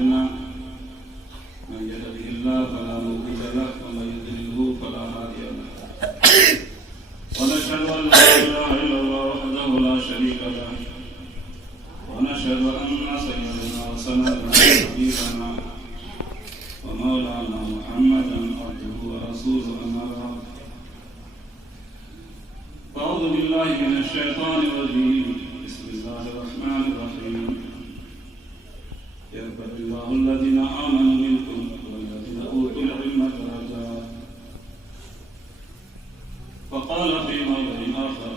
أعمالنا من يهده الله فلا مضل له ومن يضلله فلا هادي له ونشهد أن لا إله إلا الله وحده لا شريك له ونشهد أن سيدنا وسندنا وحبيبنا ومولانا محمدا عبده ورسوله أما بعد أعوذ بالله من الشيطان الرجيم بسم الله الرحمن الرحيم يرفع الله الذين آمنوا منكم والذين أوتوا العلم درجات وقال في موضع آخر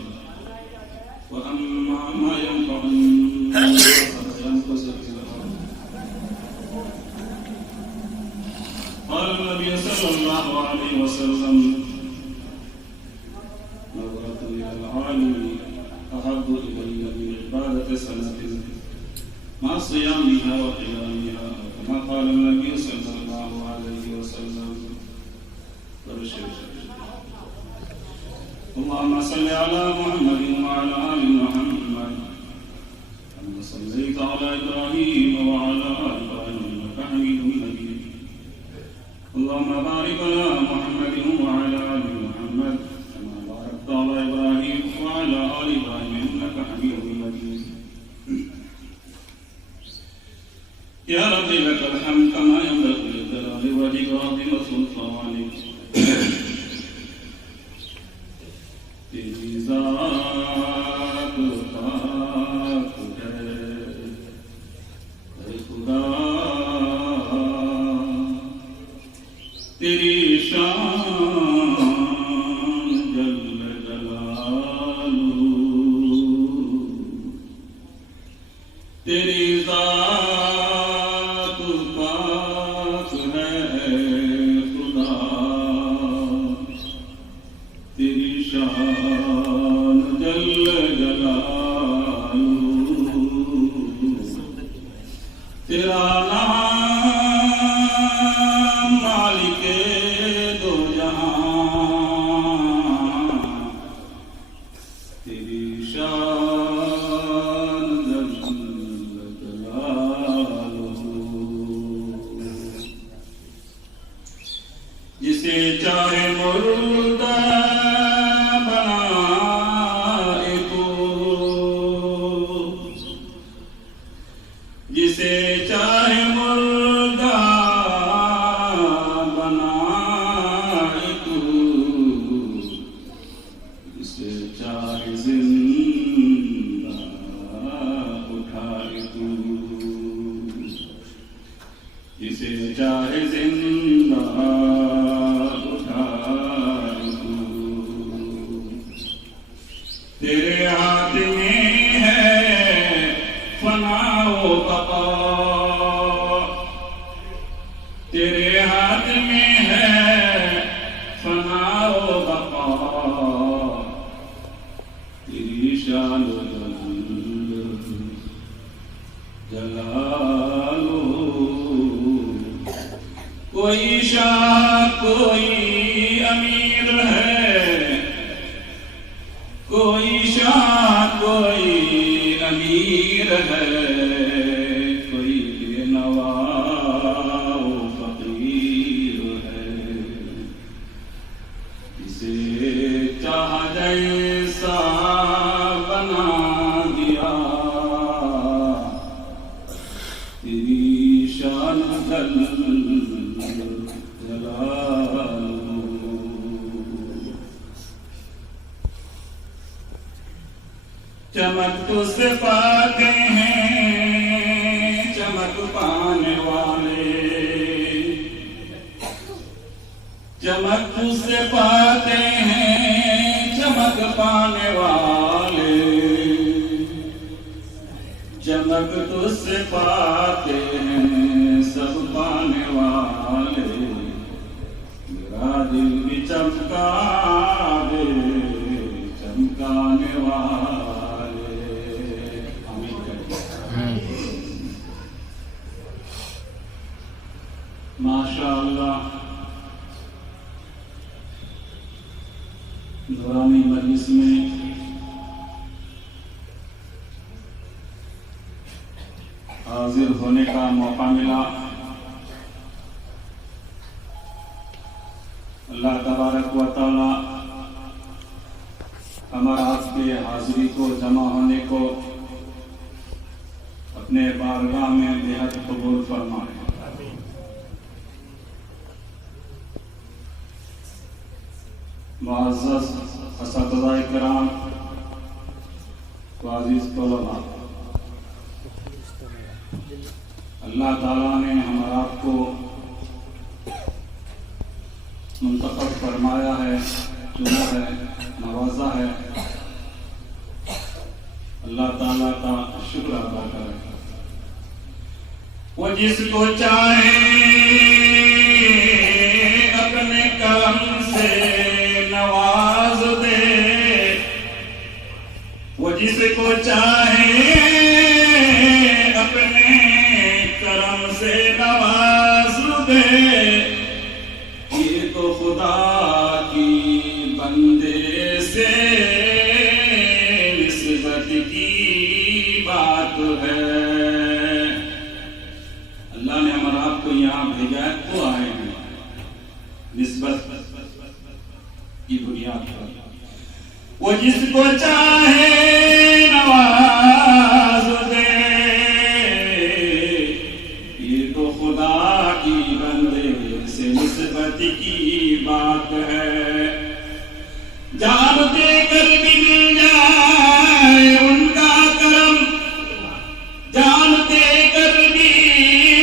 وأما ما ينفع الناس فينقص في الأرض قال النبي صلى الله عليه وسلم نظرة إلى العالم أحب إلي من عبادة سنة مع صيامها وقيامها كما قال النبي صلى الله عليه وسلم اللهم صل على محمد وعلى آل محمد كما صليت على إبراهيم وعلى آل إبراهيم إنك حميد مجيد اللهم بارك على محمد وعلى آل محمد كما باركت على إبراهيم وعلى آل إبراهيم إنك حميد مجيد يا رب لك الحمد كما ينبغي لجلال وجهك وعظيم سلطانك تیری ذات پاک ہے اے خدا تیری شان جل جلالہ تیری ذات پاک ہے خدا تیری شان جل جلالہ تیرا نام مالک دو جہاں تیری شان جل جلالہ جسے چاہے مردہ جسے چاہے مردہ بنائے تو جسے چاہے زندہ اٹھائے تو جسے چاہے زندہ اٹھائے تو تیرے ہاتھ میں ہے فنا و بقا تیرے ہاتھ میں ہے فنا و بقا تیری شان جلالہ کوئی شاہ کوئی امیر ہے کوئی شاہ کوئی امیر ہے کوئی نواب فقیر ہے جسے چاہ جیسا بنا دیا تیری شان جل جلالہ چمک تو سے پاتے ہیں چمک پانے والے چمک تو سے پاتے ہیں چمک پانے والے چمک تو سے پاتے ہیں سب پانے والے میرا دل بھی چمکا دے چمکانے والے ماشاءاللہ نورانی مجلس میں حاضر ہونے کا موقع ملا. اللہ تبارک و تعالی ہمارا آپ کے حاضری کو، جمع ہونے کو اپنے بارگاہ میں بے حد قبول فرمائے. معزز اساتذہ کرام و عزیز طلباء، اللہ تعالیٰ نے ہمارا آپ کو منتخب فرمایا ہے، چنا ہے، نوازا ہے. اللہ تعالیٰ کا شکر ادا کریں. وہ جس کو چاہے اپنے کرم سے نواز دے، وہ جس کو چاہے اپنے کرم سے نواز دے. یہ تو خدا کی بندے سے نسبت کی بات ہے. اللہ نے ہمارا آپ کو یہاں بھیجا ہے تو آئے ہیں نسبت کی بنیاد پر. وہ جس کو چاہے نواز دے، یہ تو خدا کی بندے سے نسبت کی بات ہے. جانتے کر بھی مل جائے ان کا کرم، جانتے کر بھی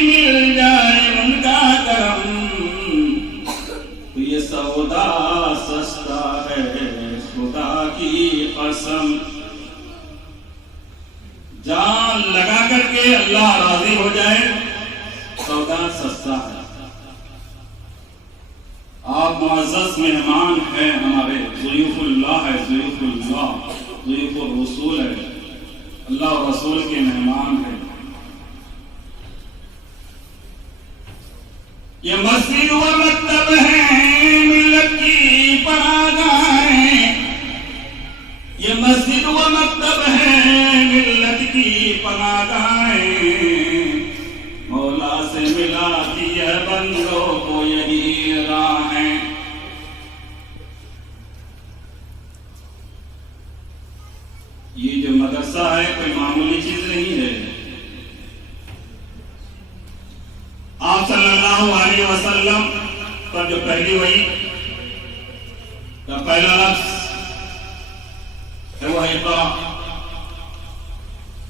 مل جائے ان کا کرم، تو یہ سودا سستا ہے خدا کی قسم. جان لگا کر کے اللہ راضی ہو جائے، سودا سستا ہے. آپ معزز مہمان ہیں ہمارے، ضیوف اللہ ہے، ضیوف اللہ، ضیوف الرسول ہے، اللہ اور رسول کے مہمان ہیں. یہ مسجد و مکتب ہے ملت کی پناہگاہیں، یہ مسجد و مکتب ہے ملت کی پناہگاہیں. مولا سے ملاتی ہے بندوں کو یہی راہیں. یہ جو مدرسہ ہے کوئی معمولی چیز نہیں ہے. آپ صلی اللہ علیہ وسلم پر جو پہلی وحی کا پہلا لفظ ہے وہ اقرا،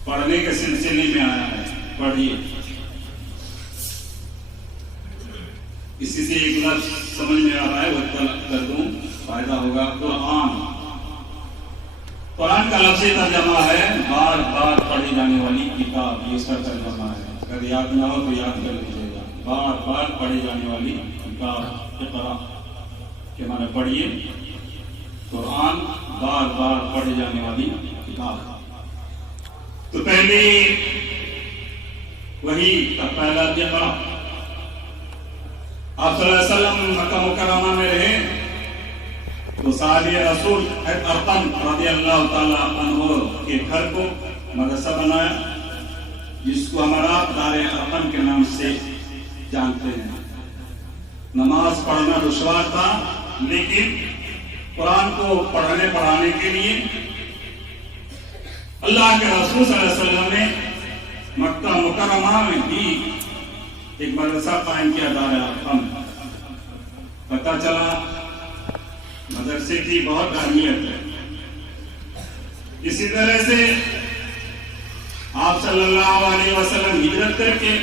پڑھنے کے سلسلے میں آیا ہے. پڑھیے. اسی سے ایک لفظ سمجھ میں آ رہا ہے، وہ کر دوں فائدہ ہوگا. قرآن، قرآن کا لفظ ترجمہ ہے بار بار پڑھی جانے والی کتاب. یہ اس کا ترجمہ ہے. اگر یاد نہ ہو تو یاد کر لیجیے گا. بار بار پڑھی جانے والی کتاب اقرا کے معنی پڑھیے. قرآن بار بار پڑھی جانے والی کتاب. تو پہلی وحی کا پہلا اقرا. آپ صلی اللہ علیہ وسلم مکہ مکرمہ میں رہے تو صحابی رسول ارقم رضی اللہ تعالیٰ عنہ کے گھر کو مدرسہ بنایا، جس کو ہمارا دار ارقم کے نام سے جانتے ہیں. نماز پڑھنا دشوار تھا، لیکن قرآن کو پڑھنے پڑھانے کے لیے اللہ کے رسول صلی اللہ علیہ وسلم نے مکہ مکرمہ میں بھی ایک مدرسہ قائم کیا، دار ارقم. پتہ چلا مدرسے کی بہت اہمیت ہے. اسی طرح سے آپ صلی اللہ علیہ وسلم ہجرت کر کے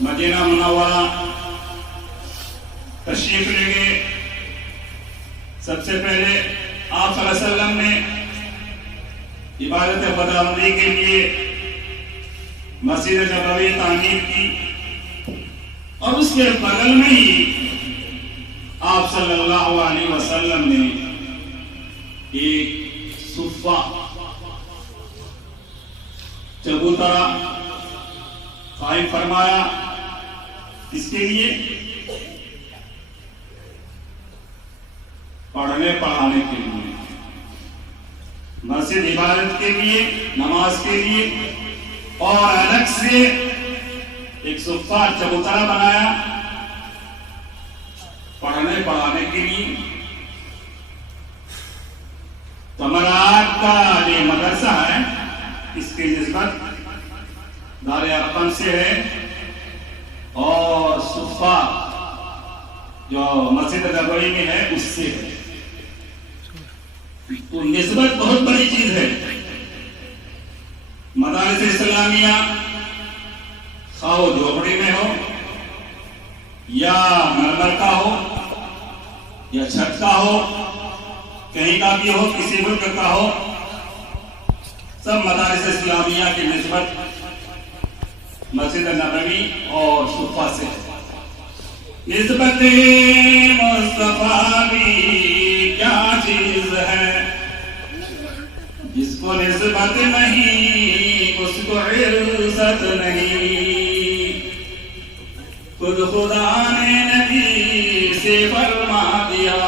مدینہ منورہ تشریف لے گئے. سب سے پہلے آپ صلی اللہ علیہ وسلم نے عبادت خداوندی کے لیے مسجد نبوی تعمیر کی، اور اس کے بغل میں ہی آپ صلی اللہ علیہ وسلم نے ایک صفہ چبوترا قائم فرمایا. اس کے لیے پڑھنے پڑھانے کے لیے. مسجد عبادت کے لیے، نماز کے لیے، اور الگ سے ایک صفہ چبوترا بنایا پڑھنے پڑھانے کے لیے۔ تمرات کا یہ مدرسہ ہے، اس کی نسبت دار ارقم سے ہے، اور صفہ جو مسجد نبوی میں ہے اس سے ہے۔ تو نسبت بہت بڑی چیز ہے۔ مدارس اسلامیہ خواہ وہ جھوپڑی میں ہو یا مرمر کا ہو یا چھت کا ہو، کہیں کا بھی ہو، کسی ملک کا ہو، سب مدارس اسلامیہ کی نسبت مسجد نبوی اور صفہ سے ہے۔ نسبت مصطفیٰ بھی کیا چیز ہے، جس کو نسبت نہیں اس کو عزت نہیں۔ خود خدا نے نبی سے فرما دیا،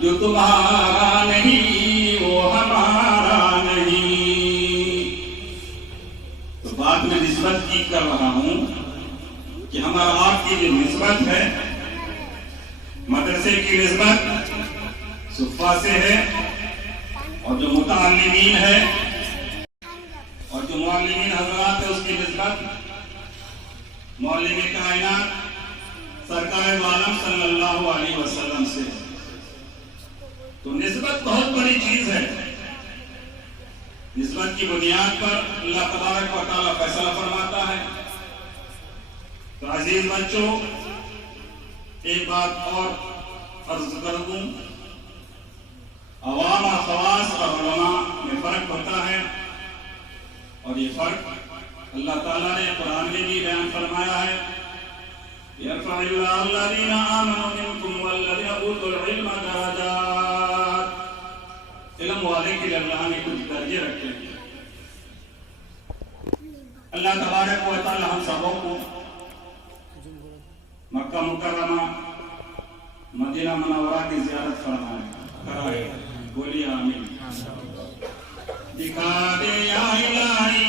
جو تمہارا نہیں وہ ہمارا نہیں۔ تو بات میں نسبت کی کر رہا ہوں کہ ہمارا آپ کی جو نسبت ہے، مدرسے کی نسبت صفہ سے ہے، اور جو متعلمین ہے اور جو معلمین حضرات ہے اس کی نسبت معلم کائنات سرکار عالم صلی اللہ علیہ وسلم سے ہے۔ تو نسبت بہت بڑی چیز ہے۔ نسبت کی بنیاد پر اللہ تبارک و تعالیٰ فیصلہ فرماتا ہے۔ تو عزیز بچوں، ایک بات اور عرض کر دوں، عوام اور خواص اور علماء میں فرق ہوتا ہے، اور یہ فرق اللہ تعالیٰ نے قرآن میں بھی بیان فرمایا ہے۔ يَرْفَعِ اللَّهُ الَّذِينَ آمَنُوا مِنكُمْ وَالَّذِينَ أُوتُوا الْعِلْمَ دَرَجَاتٍ۔ علم والے کے لیے اللہ نے کچھ درجے رکھے ہیں۔ اللہ تبارک و تعالیٰ ہم سبوں کو مکہ مکرمہ مدینہ منورہ کی زیارت فرمائے، بولیے آمین۔ دکھا دے یا الہی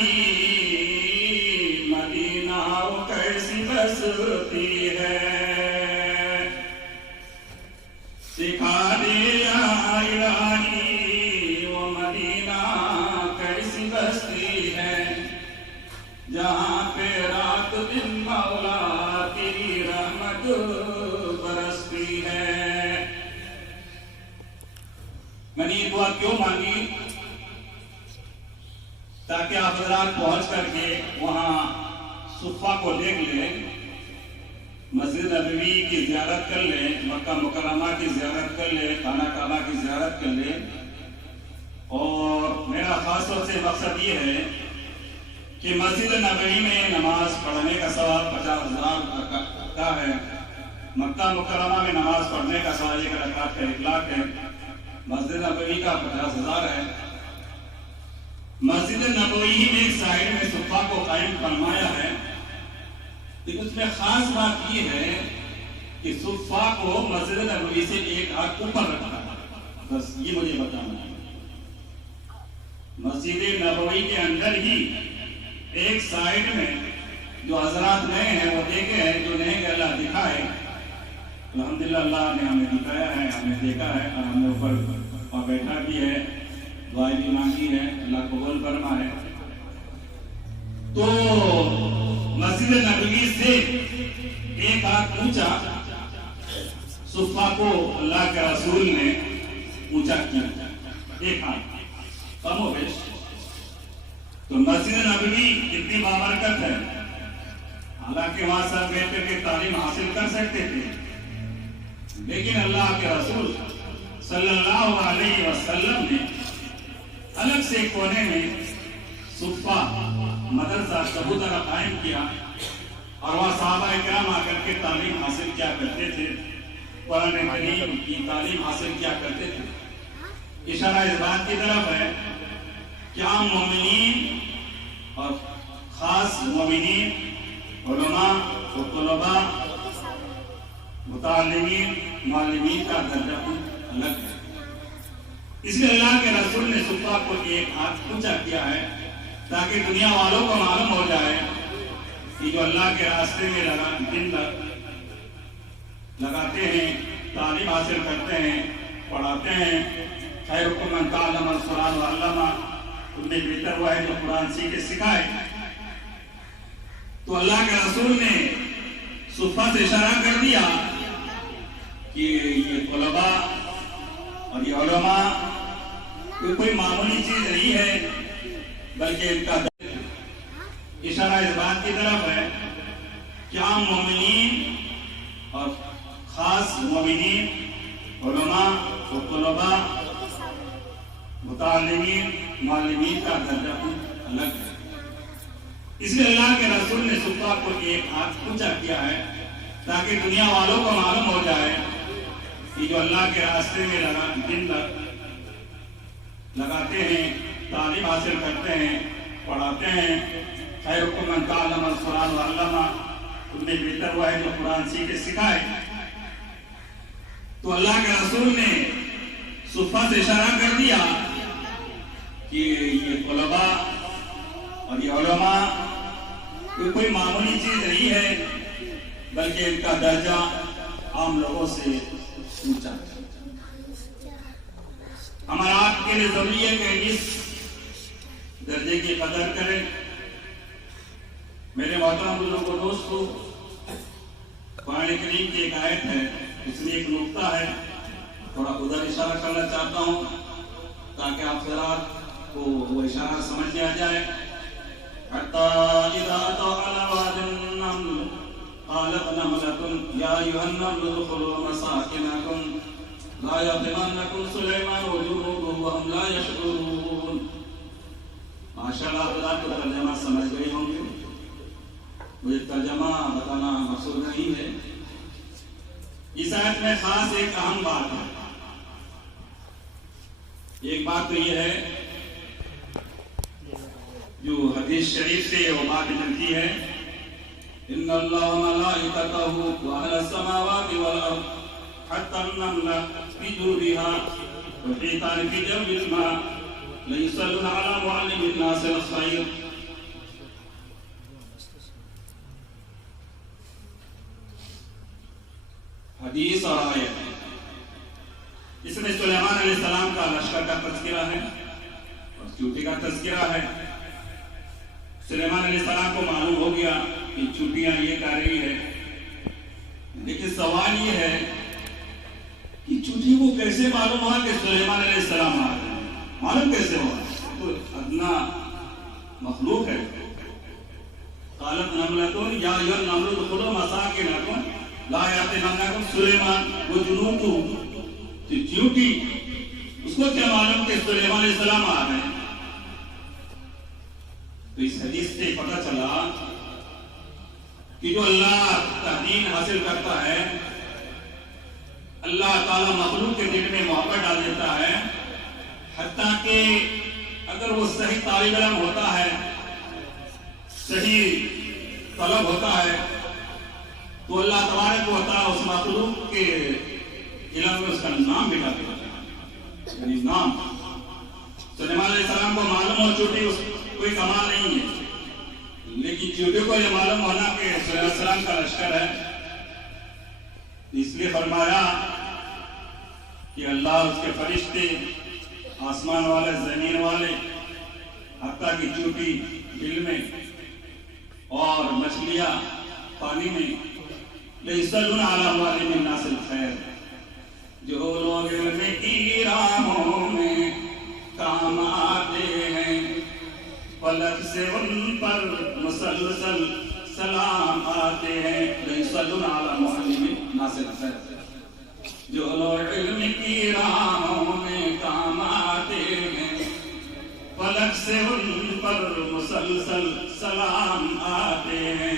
مدینہ وہ کیسی بستی ہے، دکھا دے یا الہی وہ مدینہ کیسی بستی ہے، جہاں پہ رات دن مولا تیری رحمت برستی ہے۔ میں نے یہ دعا کیوں مانگی؟ تاکہ آپ حضرات پہنچ کر کے وہاں صفہ کو دیکھ لیں، مسجد نبوی کی زیارت کر لیں، مکہ مکرمہ کی زیارت کر لیں، خانہ کعبہ کی زیارت کر لیں۔ اور میرا خاص طور سے مقصد یہ ہے کہ مسجد نبوی میں نماز پڑھنے کا ثواب 50,000 کا ہے، مکہ مکرمہ میں نماز پڑھنے کا ثواب 1 رکعت کا 1 لاکھ ہے، مسجد نبوی کا 50,000 ہے۔ مسجد نبوی میں ایک سائڈ میں صفہ کو قائم فرمایا ہے، لیکن اس میں خاص بات یہ ہے کہ صفہ کو مسجد نبوی سے 1 ہاتھ اوپر رکھا ہے، بس یہ مجھے بتانا ہے۔ مسجد نبوی کے اندر ہی ایک سائڈ میں جو حضرات نئے ہیں وہ دیکھے ہیں، جو نہیں کہ اللہ دکھائے، الحمدللہ اللہ نے ہمیں دکھایا ہے، ہمیں دیکھا ہے، اور ہم نے اوپر اور بیٹھا بھی ہے، دعائیں بھی مانگی ہے، اللہ قبول فرما ہے۔ تو مسجد نبوی سے 1 ہاتھ اونچا صفہ کو اللہ کے رسول نے اونچا کیا، 1 ہاتھ کم و بیش۔ تو مسجد نبوی کتنی بابرکت ہے، حالانکہ وہاں سب بیٹھ کر کے تعلیم حاصل کر سکتے تھے، لیکن اللہ کے رسول صلی اللہ علیہ وسلم نے الگ سے کونے میں صفہ مدرسہ چبوترا قائم کیا، اور وہاں صحابہ کرام آ کر کے تعلیم حاصل کیا کرتے تھے، قرآن کریم کی تعلیم حاصل کیا کرتے تھے۔ اشارہ اس بات کی طرف ہے کہ عام مومنین اور خاص مومنین، علماء و طلباء، متعلمین، معلمین کا درجہ الگ ہے۔ اس لیے اللہ کے رسول نے صفا کو ایک ہاتھ اونچا کیا ہے تاکہ دنیا والوں کو معلوم ہو جائے کہ جو اللہ کے راستے میں دن لگاتے ہیں، تعلیم حاصل کرتے ہیں، پڑھاتے ہیں، خیرکم من تعلم القرآن وعلمہ، ان میں بہتر ہوا ہے جو قرآن سیکھے سکھائے۔ تو اللہ کے رسول نے صفا سے اشارہ کر دیا کہ یہ طلباء اور یہ علماء کوئی معمولی چیز نہیں ہے، بلکہ ان کا اشارہ اس بات کی طرف ہے کہ عام مومنین اور خاص مومنین، علماء و طلباء، متعلمین، معلمین کا درجہ الگ ہے۔ اس لیے اللہ کے رسول نے صفا کو ایک ہاتھ اونچا کیا ہے تاکہ دنیا والوں کو معلوم ہو جائے کہ جو اللہ کے راستے میں دن لگاتے ہیں، تعلیم حاصل کرتے ہیں، پڑھاتے ہیں، خیرکم من تعلم القرآن وعلمہ، ان میں بہتر ہوا ہے جو قرآن سیکھے سکھائے۔ تو اللہ کے رسول نے صفا سے اشارہ کر دیا کہ یہ طلباء اور یہ علماء کوئی معمولی چیز نہیں ہے، بلکہ ان کا درجہ عام لوگوں سے اونچا ہے۔ ہمارا آپ کے لیے ضروری ہے کہ اس درجے کی قدر کریں۔ میرے محترم بزرگوں کو دوستو، قرآن کریم کی ایک آیت ہے، اس میں ایک نقطہ ہے، تھوڑا ادھر اشارہ کرنا چاہتا ہوں تاکہ آپ حضرات کو وہ اشارہ سمجھ میں آ جائے۔ حتی اذا اتوا علی واد النمل قالت نملۃ یا ایھا النمل ادخلوا مساکنکم لا یحطمنکم سلیمان وجنودہ وہم لا یشعرون۔ ماشاءاللہ حضرات کو ترجمہ سمجھ گئے ہوں گے، مجھے ترجمہ بتانا مقصود نہیں ہے۔ اس آیت میں خاص ایک اہم بات ہے۔ ایک بات تو یہ ہے جو حدیث شریف سے وہ بات ملتی ہے، ان اللہ وملائکتہ واہل السماوات والارض حتی النمل فی جوفها والحیتان فی جوف الماء لیصلون علی معلم الناس الخیر۔ حدیث اور آیت، اس میں سلیمان علیہ السلام کا لشکر کا تذکرہ ہے اور چوٹی کا تذکرہ ہے۔ سلیمان علیہ السلام کو معلوم ہو گیا کہ چوٹیاں یہ کر رہی ہے، لیکن سوال یہ ہے کہ چوٹی کو کیسے معلوم ہوا کہ سلیمان علیہ السلام آ رہے ہیں؟ معلوم کیسے ہوا؟ تو ادنا مخلوق ہے۔ قالت نملۃ یا ایھا النمل ادخلوا مساکنکم لا یحطمنکم سلیمان وجنودہ۔ چیوٹی اس کو کیا معلوم کہ سلیمان علیہ السلام آ رہے ہیں؟ تو اس حدیث سے پتہ چلا کہ جو اللہ کا دین حاصل کرتا ہے، اللہ تعالیٰ مخلوق کے دل میں محبت ڈال دیتا ہے، حتیٰ کہ اگر وہ صحیح طالب علم ہوتا ہے، صحیح طلب ہوتا ہے، تو اللہ تبارک و تعالیٰ اس مخلوق کے علم میں اس کا نام بھی ڈال دیتا ہے، یعنی نام۔ سلیمان علیہ السلام کو معلوم ہو چوٹی کوئی کمال نہیں ہے، لیکن چوٹی کو یہ معلوم ہونا کہ سلیمان علیہ السلام کا لشکر ہے، اس لیے فرمایا کہ اللہ اس کے فرشتے، آسمان والے، زمین والے، حتیٰ کہ چوٹی دل میں اور مچھلیاں پانی میں، لیصلون علی معلم الناس الخیر، جو لوگ علم کی راہوں میں کام آتے ہیں، فلک سے ان پر مسلسل سلام آتے ہیں۔ لیصلون علی معلم الناس الخیر، جو لوگ علم کی راہوں میں کام آتے ہیں، فلک سے ان پر مسلسل سلام آتے ہیں۔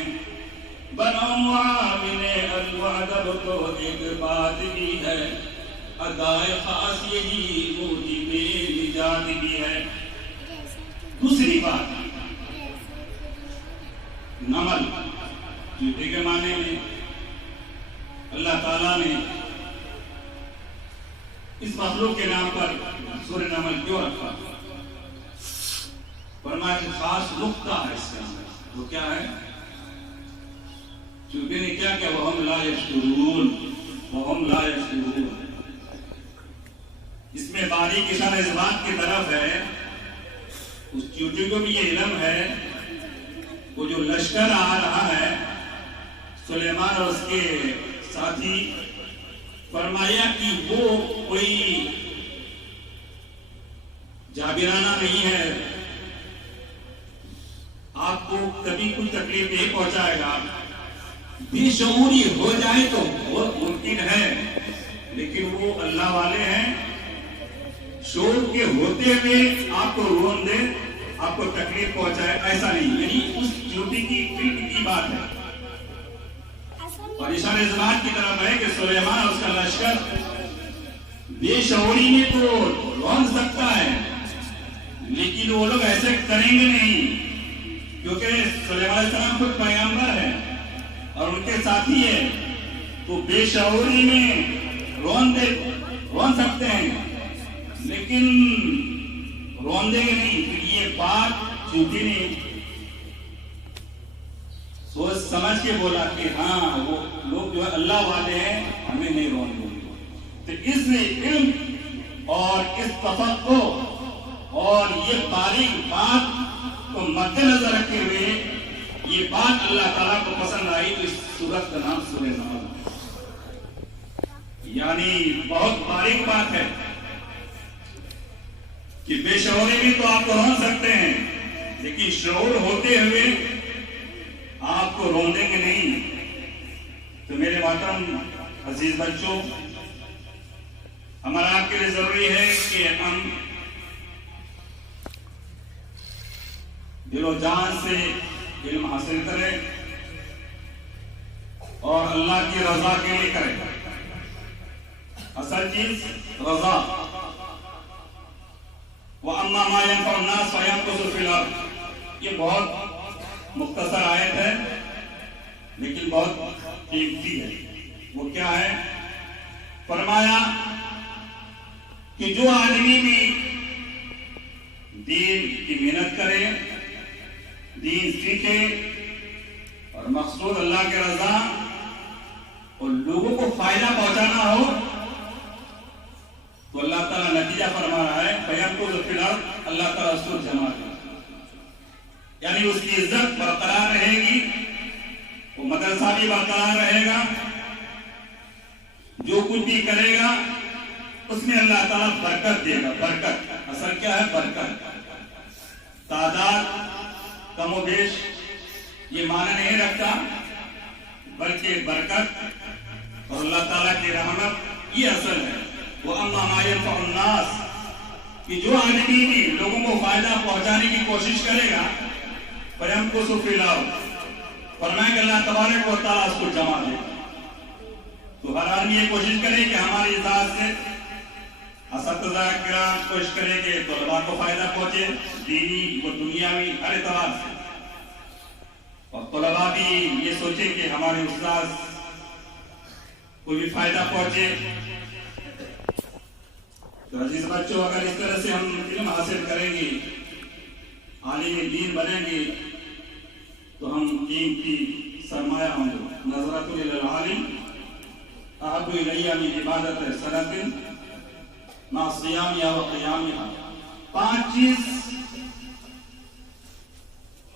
بنو معامل الوعدب تو ایک بات بھی ہے، ادائے خاص یہی موتی میں نجات بھی ہے۔ دوسری بات، نمل چوٹی کے معنی میں اللہ تعالیٰ نے اس مخلوق کے نام پر سورہ نمل کیوں رکھا؟ فرمایا کہ خاص نقطہ ہے اس کے اندر، وہ کیا ہے؟ چونکہ نے کیا کہ وَهُمْ لَا يَشْكُرُونَ وَهُمْ لَا يَشْكُرُونَ، اس میں باریک اشارہ اس بات کی طرف ہے، اس چوٹی کو بھی یہ علم ہے وہ جو لشکر آ رہا ہے سلیمان اور اس کے ساتھی، فرمایا کہ وہ کوئی جابرانہ نہیں ہے، آپ کو کبھی کوئی تکلیف نہیں پہنچائے گا، بے شعوری ہو جائے تو بہت ممکن ہے، لیکن وہ اللہ والے ہیں، شعور کے ہوتے ہوئے آپ کو رون دے، آپ کو تکلیف پہنچائے، ایسا نہیں، یعنی اس چوٹی کی علم کی بات ہے۔ اور اشارہ اس بات کی طرف ہے کہ سلیمان اور اس کا لشکر بے شعوری میں تو رون سکتا ہے، لیکن وہ لوگ ایسے کریں گے نہیں، کیونکہ سلیمان علیہ السلام خود پیغمبر ہے اور ان کے ساتھی ہے، تو بے شعوری میں رون سکتے ہیں لیکن رون دیں گے نہیں۔ یہ بات چوٹی نے سوچ سمجھ کے بولا کہ ہاں وہ لوگ جو ہے اللہ والے ہیں، ہمیں نہیں رون دیں گے۔ تو اس علم اور اس تفقہ اور یہ باریک بات کو مد نظر رکھتے ہوئے یہ بات اللہ تعالیٰ کو پسند آئی، تو اس سورت کا نام سورہ نمل، یعنی بہت باریک بات ہے کہ بے شعوری بھی تو آپ کو رون سکتے ہیں، لیکن شعور ہوتے ہوئے آپ کو رون دیں گے نہیں۔ تو میرے محترم عزیز بچوں، ہمارا آپ کے لیے ضروری ہے کہ ہم دل و جان سے علم حاصل کریں اور اللہ کی رضا کے لیے کریں۔ اصل چیز رضا، وَأَمَّا مَا يَنْفَعُ النَّاسَ فَيَمْكُثُ فِي الْأَرْضِ، یہ بہت مختصر آیت ہے لیکن بہت قیمتی ہے۔ وہ کیا ہے؟ فرمایا کہ جو آدمی بھی دین کی محنت کرے، دین سیکھے اور مقصود اللہ کے رضا اور لوگوں کو فائدہ پہنچانا ہو، تو اللہ تعالیٰ نتیجہ فرما رہا ہے فَيَمْكُثُ فِي الْأَرْضِ، اللہ تعالیٰ اس کو جمع کرے، یعنی اس کی عزت برقرار رہے گی، وہ مدرسہ بھی برقرار رہے گا، جو کچھ بھی کرے گا اس میں اللہ تعالیٰ برکت دے گا۔ برکت اصل کیا ہے؟ برکت، تعداد کم و بیش یہ معنی نہیں رکھتا، بلکہ برکت اور اللہ تعالیٰ کی رحمت یہ اصل ہے۔ وَأَمَّا مَا يَنْفَعُ النَّاسَ، کہ جو آدمی بھی لوگوں کو فائدہ پہنچانے کی کوشش کرے گا، فَيَمْكُثُ فِي الْأَرْضِ، فرمایا کہ اللہ تبارک و تعالیٰ اس کو جمع دے گا۔ تو ہر آدمی یہ کوشش کرے کہ ہماری ذات سے اساتذہ کرام کوشش کرے کہ طلباء کو فائدہ پہنچے، دینی و دنیاوی ہر اعتبار سے، اور طلباء بھی یہ سوچیں کہ ہمارے استاذ کو بھی فائدہ پہنچے۔ تو عزیز بچوں، اگر اس طرح سے ہم علم حاصل کریں گے، عالم دین بنیں گے، تو ہم قیمتی سرمایہ ہوں گے۔ نظرۃ للعالم احب الی من عبادت سنۃ مع صیامها و قیامها، 5 چیز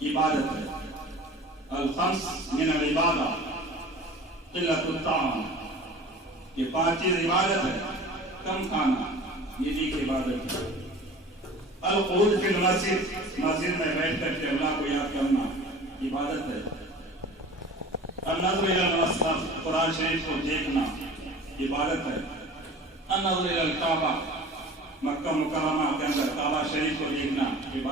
عبادت ہے۔ الخمس من العبادہ قلت الطعام، یہ 5 چیز عبادت ہے، کم کھانا یہ بھی ایک عبادت ہے۔ القعود فی المسجد، مسجد میں بیٹھ کر کے اللہ کو یاد کرنا عبادت ہے۔ النظر الی المصحف، قرآن شریف کو دیکھنا عبادت ہے۔ النظر الی الکعبہ، مکہ مکرمہ کے اندر کعبہ شریف کو دیکھنا عبادت ہے۔